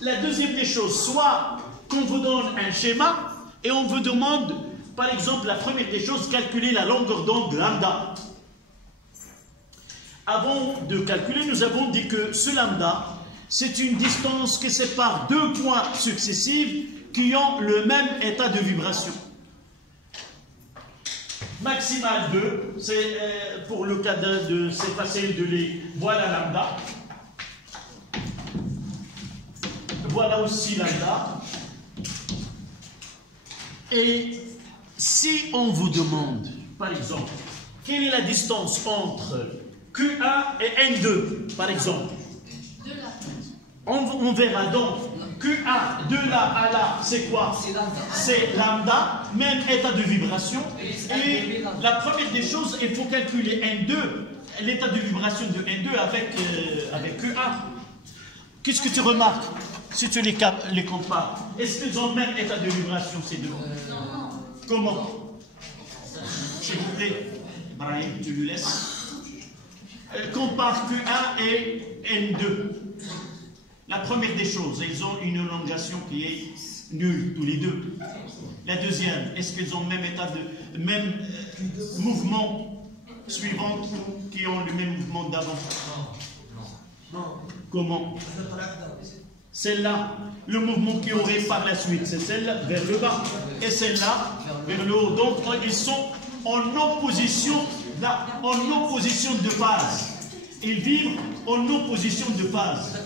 La deuxième des choses, soit qu'on vous donne un schéma et on vous demande, par exemple, la première des choses, calculer la longueur d'onde lambda. Avant de calculer, nous avons dit que ce lambda, c'est une distance qui sépare deux points successifs qui ont le même état de vibration. Maximal 2, c'est pour le cas de c'est facile de les. Voilà lambda. Voilà aussi lambda. Et si on vous demande, par exemple, quelle est la distance entre Q1 et N2, par exemple, on verra donc Q1 de là à là, c'est quoi? C'est lambda, même état de vibration. Et la première des choses, il faut calculer N2, l'état de vibration de N2 avec Q1. Qu'est-ce que tu remarques si tu les compares? Est-ce qu'ils ont le même état de vibration, ces deux? Comment? S'il vous plaît, Brahim, tu lui laisses. Compare Q1 et N2. La première des choses, ils ont une élongation qui est nulle, tous les deux. La deuxième, est-ce qu'ils ont le même état de même mouvement suivant qui ont le même mouvement d'avant? Non. Comment? Celle-là, le mouvement qu'il y aurait par la suite, c'est celle-là vers le bas. Et celle-là vers le haut. Donc, ils sont en opposition de phase. Ils vibrent en opposition de phase.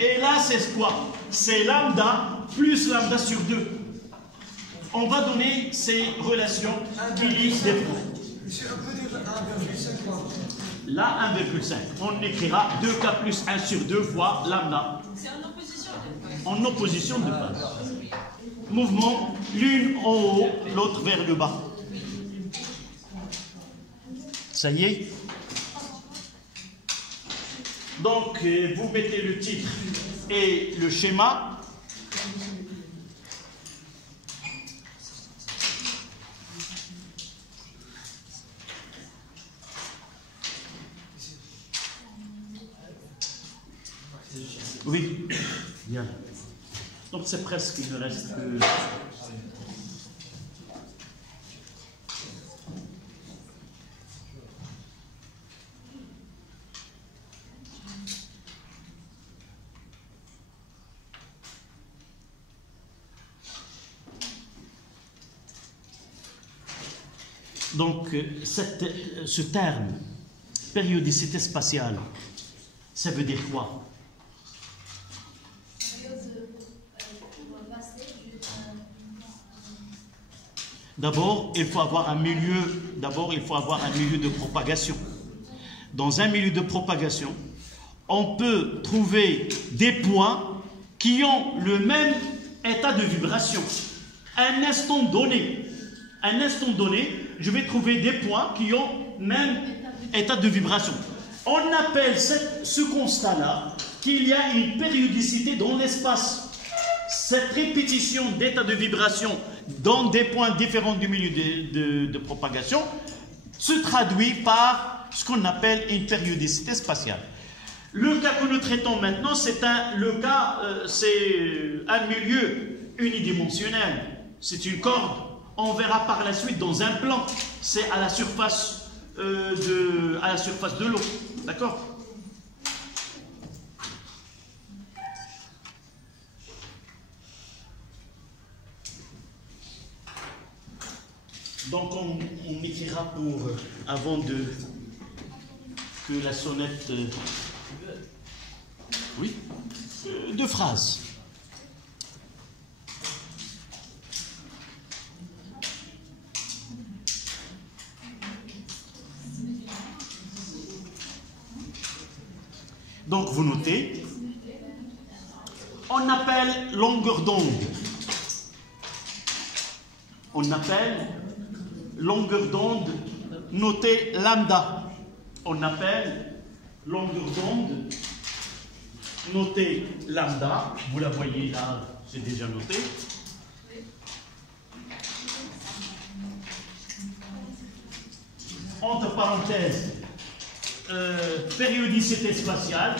Et là, c'est quoi? C'est lambda plus lambda sur 2. On va donner ces relations qui lient des points. Monsieur, on peut dire 1,5. Là, 1,5. On écrira 2K plus 1 sur 2 fois lambda. C'est en opposition de phase. En opposition de phase. Mouvement, l'une en haut, l'autre vers le bas. Ça y est? Donc, vous mettez le titre et le schéma. Oui, bien. Donc, c'est presque, il ne reste que... Donc, ce terme, périodicité spatiale, ça veut dire quoi? D'abord, il faut avoir un milieu de propagation. Dans un milieu de propagation, on peut trouver des points qui ont le même état de vibration. À un instant donné, je vais trouver des points qui ont le même état de vibration. On appelle ce constat-là qu'il y a une périodicité dans l'espace. Cette répétition d'état de vibration dans des points différents du milieu de propagation se traduit par ce qu'on appelle une périodicité spatiale. Le cas que nous traitons maintenant, c'est un milieu unidimensionnel. C'est une corde. On verra par la suite dans un plan. C'est à la surface de l'eau. D'accord? Donc on écrira avant que la sonnette... oui, 2 phrases. Donc vous notez, on appelle longueur d'onde. On appelle longueur d'onde, notez lambda. On appelle longueur d'onde, notez lambda. Vous la voyez là, c'est déjà noté. Entre parenthèses, périodicité spatiale.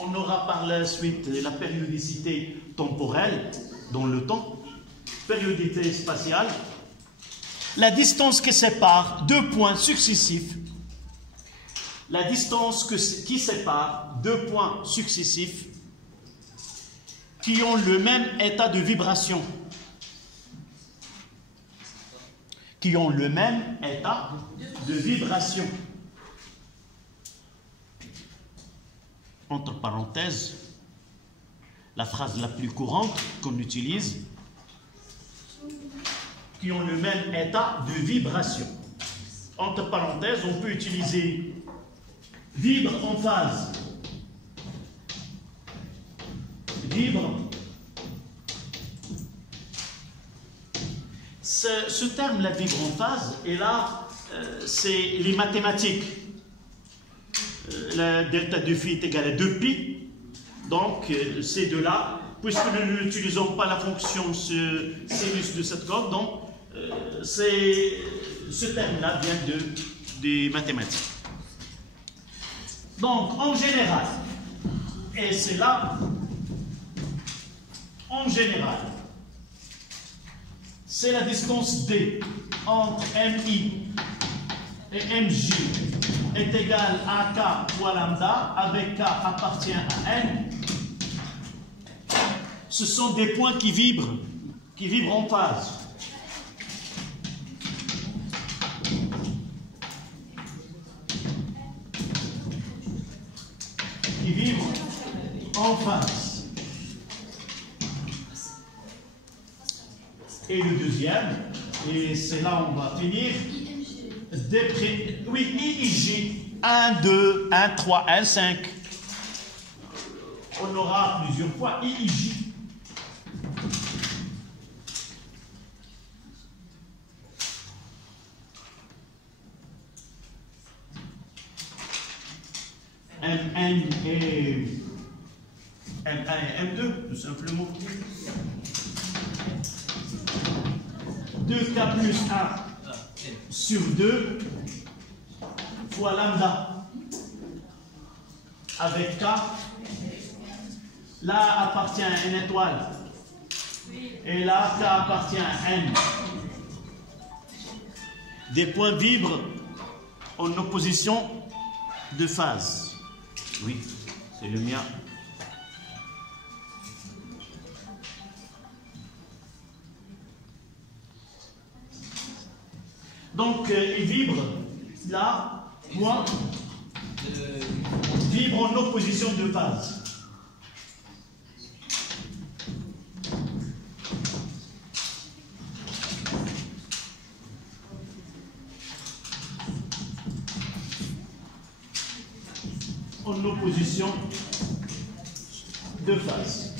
On aura par la suite la périodicité temporelle dans le temps, périodicité spatiale, la distance qui sépare 2 points successifs, la distance qui sépare 2 points successifs qui ont le même état de vibration, Entre parenthèses, la phrase la plus courante qu'on utilise, qui ont le même état de vibration. Entre parenthèses, on peut utiliser vibre en phase. Vibre. Ce terme, la vibre en phase, et là, c'est les mathématiques. La delta de phi est égal à 2pi. Donc, c'est de là, puisque nous n'utilisons pas la fonction sinus de cette courbe, donc ce terme-là vient des mathématiques. Donc, en général, et c'est là, en général, c'est la distance D entre MI et MJ est égale à K fois lambda, avec K appartient à N. Ce sont des points qui vibrent en phase. Qui vibrent en phase. Et le deuxième, et c'est là où on va finir, oui, IJ, 1, 2, 1, 3, 1, 5. On aura plusieurs fois IJ. M1 et M2, tout simplement. 2K plus 1 sur 2 fois lambda avec K. Là appartient à une étoile et là K appartient à N. Des points vibrent en opposition de phase. Oui, c'est le mien. Donc, il vibre là, point, vibre en opposition de phase. en opposition de phase.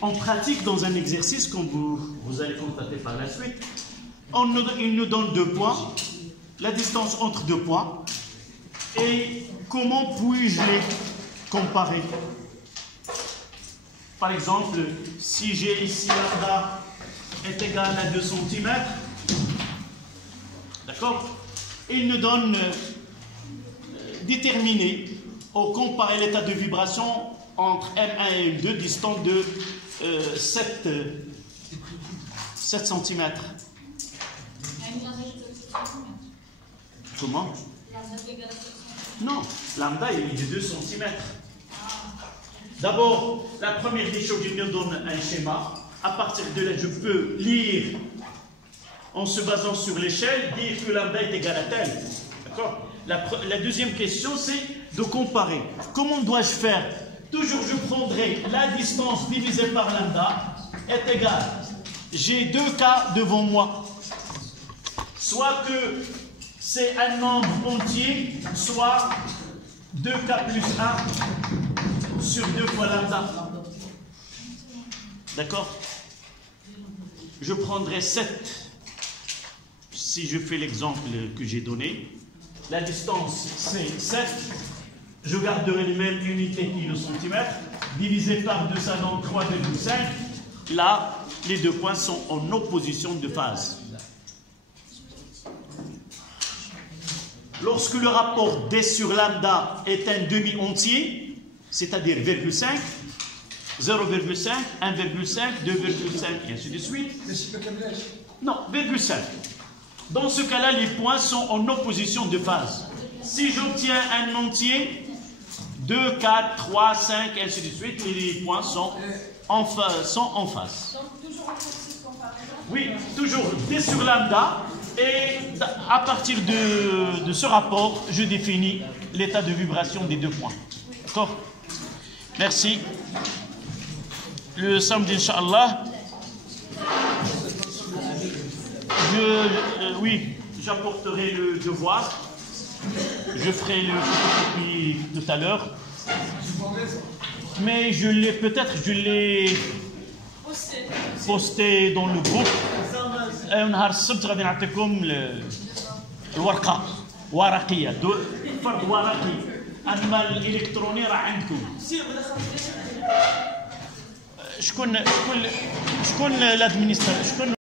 En pratique, dans un exercice, comme vous allez constater par la suite, il nous donne 2 points, la distance entre 2 points, et comment puis-je les comparer? Par exemple, si j'ai ici lambda est égal à 2 cm, d'accord? Il nous donne déterminer ou comparer l'état de vibration entre M1 et M2 distant de 7 cm. Comment? Non, lambda il est de 2 cm. D'abord, la première des choses, il me donne un schéma. À partir de là, je peux lire, en se basant sur l'échelle, dire que lambda est égal à tel. D'accord? La deuxième question, c'est de comparer. Comment dois-je faire? Toujours, je prendrai la distance divisée par lambda est égale. J'ai 2 cas devant moi. Soit que c'est un nombre entier, soit 2k plus 1 sur 2 fois lambda. D'accord? Je prendrai 7. Si je fais l'exemple que j'ai donné, la distance c'est 7. Je garderai les mêmes unités kilo-centimètres, divisé par 2, ça donne 3,5. Là, les 2 points sont en opposition de phase. Lorsque le rapport D sur lambda est un demi-entier, c'est-à-dire 0,5, 0,5, 1,5, 2,5, et ainsi de suite. Non, 0,5. Dans ce cas-là, les points sont en opposition de phase. Si j'obtiens un entier, 2, 4, 3, 5, et ainsi de suite, les points sont en phase. Donc toujours en exercice comparaison? Oui, toujours D sur lambda, et à partir de ce rapport, je définis l'état de vibration des 2 points. D'accord? Merci. Le samedi, Inch'Allah, oui, j'apporterai le devoir. Je ferai le photocopie tout à l'heure. Mais peut-être je l'ai posté dans le groupe. نهار السبت غادي نعطيكم الورقه ورقيه فرد ورقي. اما الالكتروني راه عندكم. شكون الادمينستراتور؟